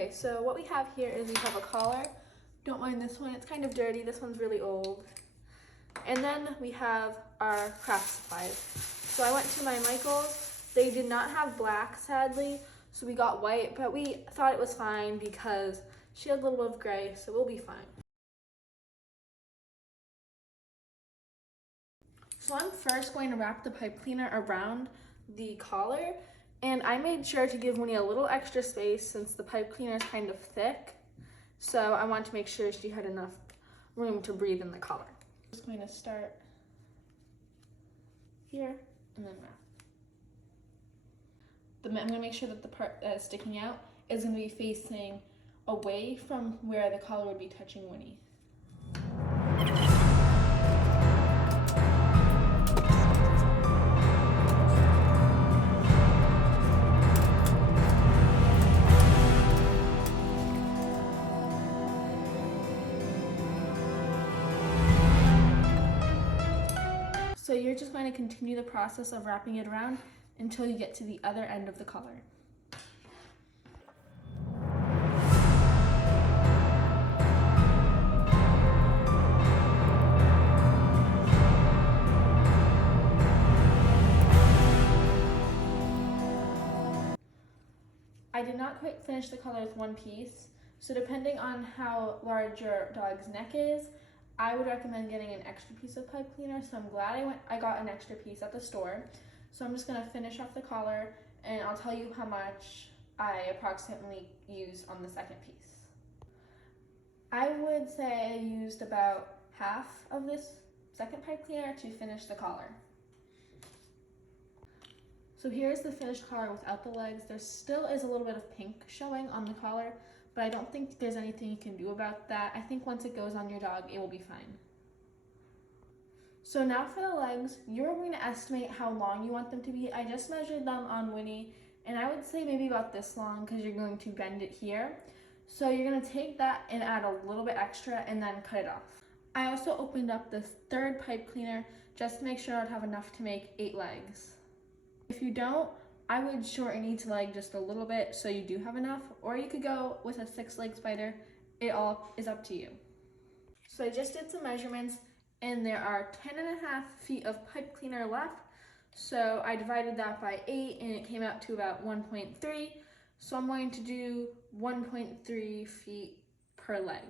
Okay, so what we have here is we have a collar. Don't mind this one, it's kind of dirty. This one's really old. And then we have our craft supplies. So I went to my Michael's. They did not have black, sadly, so we got white, but we thought it was fine because she had a little bit of gray, so we'll be fine. So I'm first going to wrap the pipe cleaner around the collar, and I made sure to give Winnie a little extra space since the pipe cleaner is kind of thick. So I wanted to make sure she had enough room to breathe in the collar. I'm just going to start here and then wrap. I'm going to make sure that the part that is sticking out is going to be facing away from where the collar would be touching Winnie. So you're just going to continue the process of wrapping it around until you get to the other end of the collar. I did not quite finish the collar with one piece, so depending on how large your dog's neck is, I would recommend getting an extra piece of pipe cleaner, so I'm glad I got an extra piece at the store. So I'm just going to finish off the collar, and I'll tell you how much I approximately used on the second piece. I would say I used about half of this second pipe cleaner to finish the collar. So here's the finished collar without the legs. There still is a little bit of pink showing on the collar, but I don't think there's anything you can do about that. I think once it goes on your dog, it will be fine. So now for the legs, you're going to estimate how long you want them to be. I just measured them on Winnie, and I would say maybe about this long because you're going to bend it here. So you're going to take that and add a little bit extra and then cut it off. I also opened up the third pipe cleaner just to make sure I'd have enough to make 8 legs. If you don't, I would shorten each leg just a little bit so you do have enough, or you could go with a 6-leg spider. It all is up to you. So I just did some measurements, and there are 10.5 feet of pipe cleaner left. So I divided that by 8 and it came out to about 1.3. So I'm going to do 1.3 feet per leg.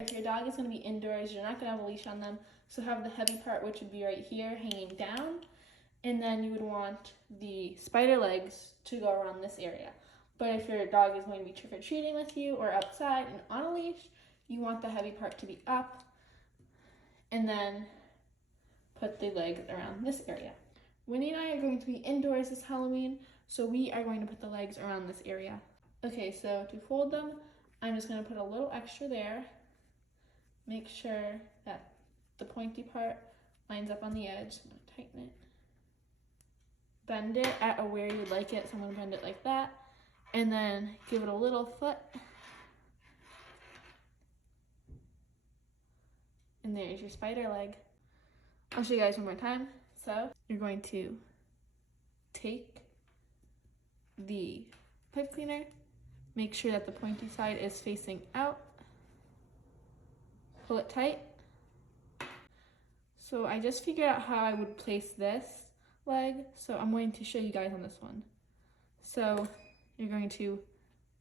If your dog is going to be indoors, you're not going to have a leash on them. So have the heavy part, which would be right here, hanging down. And then you would want the spider legs to go around this area. But if your dog is going to be trick-or-treating with you or outside and on a leash, you want the heavy part to be up and then put the legs around this area. Winnie and I are going to be indoors this Halloween, so we are going to put the legs around this area. Okay, so to fold them, I'm just going to put a little extra there. Make sure that the pointy part lines up on the edge. I'm going to tighten it. Bend it at where you would like it, so I'm going to bend it like that. And then give it a little foot. And there's your spider leg. I'll show you guys one more time. So you're going to take the pipe cleaner, make sure that the pointy side is facing out, pull it tight. So I just figured out how I would place this leg, so I'm going to show you guys on this one. So you're going to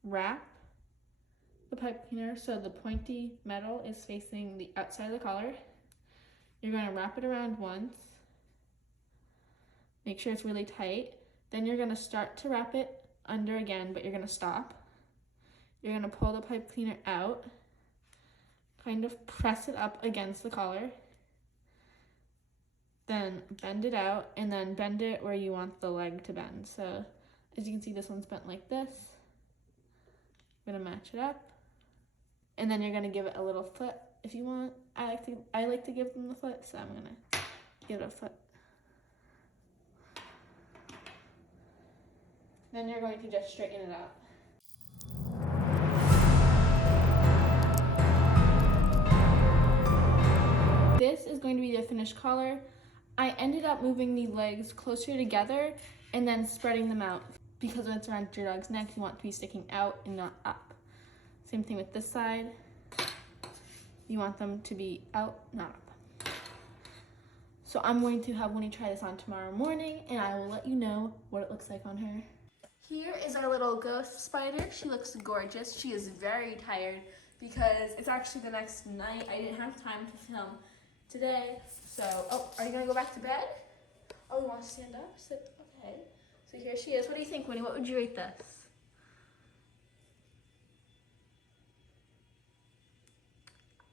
wrap the pipe cleaner so the pointy metal is facing the outside of the collar. You're going to wrap it around once, make sure it's really tight. Then you're going to start to wrap it under again, but you're going to stop. You're going to pull the pipe cleaner out, kind of press it up against the collar, then bend it out, and then bend it where you want the leg to bend. So as you can see, this one's bent like this. I'm gonna match it up, and then you're gonna give it a little foot if you want. I like to give them the foot, so I'm gonna give it a foot. Then you're going to just straighten it out. This going to be the finished collar. I ended up moving the legs closer together and then spreading them out because when it's around your dog's neck, you want it to be sticking out and not up. Same thing with this side. You want them to be out, not up. So I'm going to have Winnie try this on tomorrow morning, and I will let you know what it looks like on her. Here is our little ghost spider. She looks gorgeous. She is very tired because it's actually the next night. I didn't have time to film today. So, oh, are you gonna go back to bed? Oh, you want to stand up? Sit. Okay. So here she is. What do you think, Winnie? What would you rate this?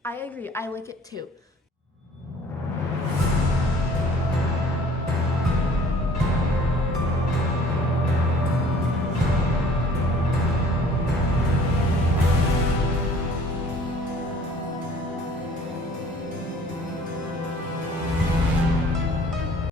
I agree. I like it too.